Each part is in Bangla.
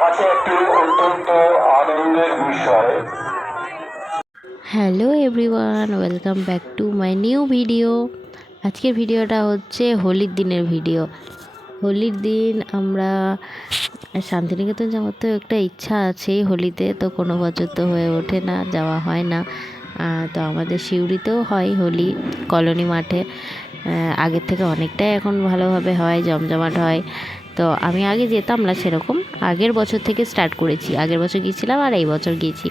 কাছে একটি অত্যন্ত আনন্দের বিষয়। Hello everyone, welcome back to my new video. আজকের ভিডিওটা হচ্ছে হোলির দিনের ভিডিও। হোলির দিন আমরা শান্তিনিকেতন যাওয়ার তো একটা ইচ্ছা আছেই হোলিতে, তো কোনো বছর তো হয়ে ওঠে না, যাওয়া হয় না। তো আমাদের সিউড়িতেও হয় হোলি কলোনি মাঠে। আগের থেকে অনেকটাই এখন ভালোভাবে হয়, জমজমাট হয়। তো আমি আগে যেতাম না সেরকম, আগের বছর থেকে স্টার্ট করেছি। আগের বছর গিয়েছিলাম আর এই বছর গিয়েছি।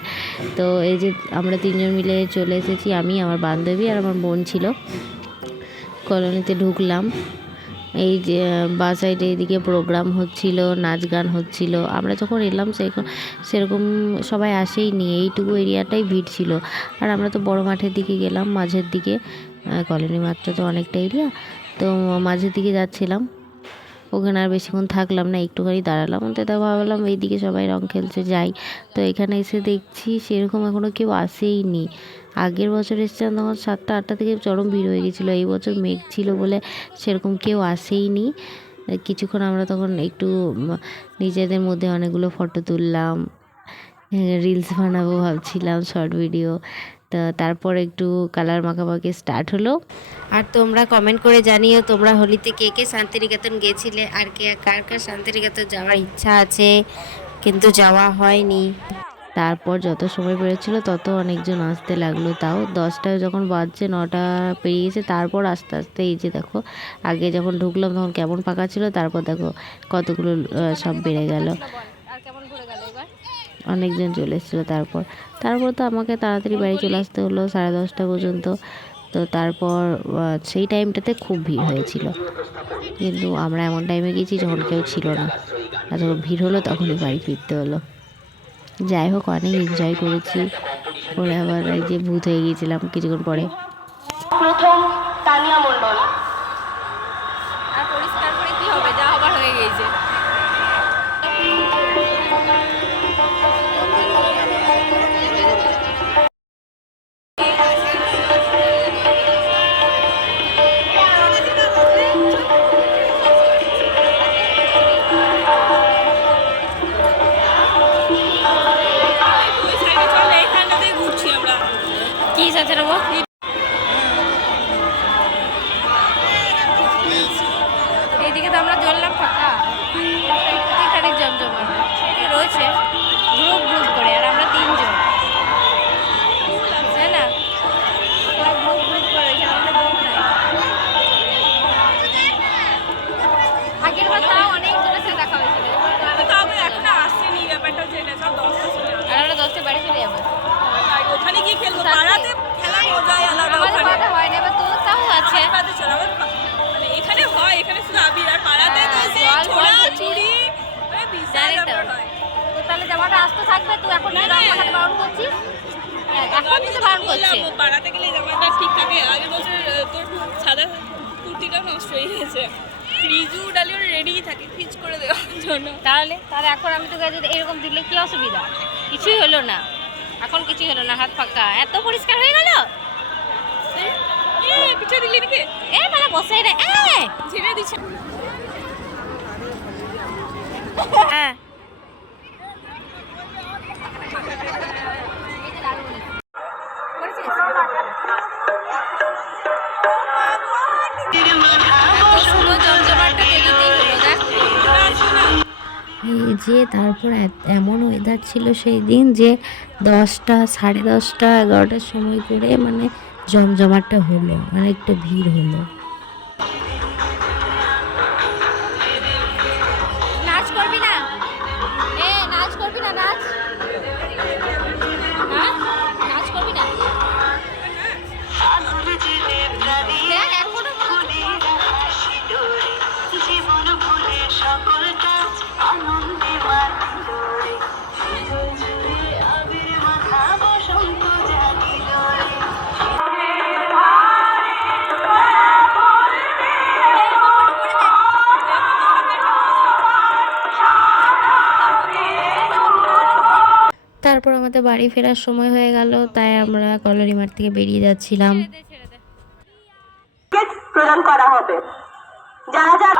তো এই যে আমরা তিনজন মিলে চলে এসেছি, আমি, আমার বান্ধবী আর আমার বোন ছিল। কলোনিতে ঢুকলাম, এই যে বাঁ সাইডে এদিকে প্রোগ্রাম হচ্ছিল, নাচ গান হচ্ছিল। আমরা যখন এলাম সেরকম সবাই আসেইনি, এইটুকু এরিয়াটাই ভিড় ছিল। আর আমরা তো বড় মাঠের দিকে গেলাম, মাঝের দিকে। কলোনি মাঠটা তো অনেকটা এরিয়া, তো মাঝের দিকে যাচ্ছিলাম। ওখানে আর বেশিক্ষণ থাকলাম না, একটুখানি দাঁড়ালাম। তো ভাবলাম এইদিকে সবাই রং খেলছে, যাই। তো এখানে এসে দেখছি সেরকম এখনও কেউ আসেইনি। আগের বছর এসেছিলাম তখন 7টা-8টা থেকে চরম ভিড় হয়ে গেছিলো। এই বছর মেঘ ছিল বলে সেরকম কেউ আসেইনি। কিছুক্ষণ আমরা তখন একটু নিজেদের মধ্যে অনেকগুলো ফটো তুললাম, রিলস বানাবো ভাবছিলাম, শর্ট ভিডিও। তো তারপর একটু কালার মাখামাখি স্টার্ট হলো। আর তোমরা কমেন্ট করে জানিও তোমরা হোলিতে কে কে শান্তিনিকেতন গেছিলে, আর কার কার শান্তিনিকেতন যাওয়ার ইচ্ছা আছে কিন্তু যাওয়া হয়নি। তারপর যত সময় বেরোচ্ছিলো তত অনেকজন আসতে লাগলো। তাও 10টা যখন বাজছে, 9টা পেরিয়ে গেছে, তারপর আস্তে আস্তে এই যে দেখো, আগে যখন ঢুকলাম তখন কেমন ফাঁকা ছিল, তারপর দেখো কতগুলো সব বেড়ে গেল, অনেকজন চলে এসেছিলো। তারপর তো আমাকে তাড়াতাড়ি বাড়ি চলে আসতে হলো 10:30 পর্যন্ত। তো তারপর সেই টাইমটাতে খুব ভিড় হয়েছিল, কিন্তু আমরা এমন টাইমে গেছি যখন কেউ ছিল না। আর যখন ভিড় হলো তখনই বাড়ি ফিরতে হলো। যাই হোক, অনেক এনজয় করেছি। পরে আবার এই যে ভূত হয়ে গিয়েছিলাম কিছুক্ষণ পরে। প্রথম তানিয়া মণ্ডল। আর পরিষ্কার করে কি হবে, যা হবার হয়ে গেছে। কি সাথে নেবো? এইদিকে তো আমরা জ্বললাম ফাঁকা, এখানে জমজমা সেটি রয়েছে গ্রুপ গ্রুপ করে, আর আমরা 3জন, তাই না? সবাই গ্রুপ গ্রুপ করে, আমাদের গ্রুপ নাই। আগের বার তাও অনেক জনের সাথে দেখা হয়েছিল, এখনো আসেনি। ব্যাপারটা হচ্ছে এটা, সব 10টা চলে যাবে, আর আমরা 10টা বাড়ি চলে যাবো। ওখানে গিয়ে খেলবো, পাড়াতে খেলার মজাই আলাদা। ওখানে পাড়া হয় না, এবার তোর তাও আছে। পাড়াতে চলো, মানে এখানে হয়, এখানে শুধু আবির, আর পাড়াতে তো ছোড়া ছুরি, মানে বিশাল ব্যাপার হয়। তো তাহলে জামাটা আসতে থাকবে, তুই এখন রং মাখাতে বারণ করছিস। এখন কিন্তু বারণ করছিস, পাড়াতে গেলে জামাটা ঠিক থাকে। আগে বছর তোর সাদা কুর্তিটা নষ্ট হয়ে গেছে, রিজু ডালিও রেডি থাকে ফিচ করে দেওয়ার জন্য। তাহলে এখন আমি তোকে যদি এরকম দিলে কি অসুবিধা? কিছুই হলো না, এখন কিছুই হলো না, হাত ফাঁকা, এত পরিষ্কার হয়ে গেল। পিঠে দিলি নাকি? মানে বসে রে, ঝেড়ে দিচ্ছে। হ্যাঁ, এই যে তারপর এমন ওয়েদার ছিল সেই দিন যে 10টা, 10:30, 11টার সময় করে মানে জমজমাটটা হলো, অনেকটা ভিড় হলো। নাচ করবি না? নাচ করবি না? নাচ, হ্যাঁ নাচ করবি না? তারপর আমাদের বাড়ি ফেরার সময় হয়ে গেল, তাই আমরা কলোনি মাঠ থেকে বেরিয়ে যাচ্ছিলাম। প্রদান করা হবে। যারা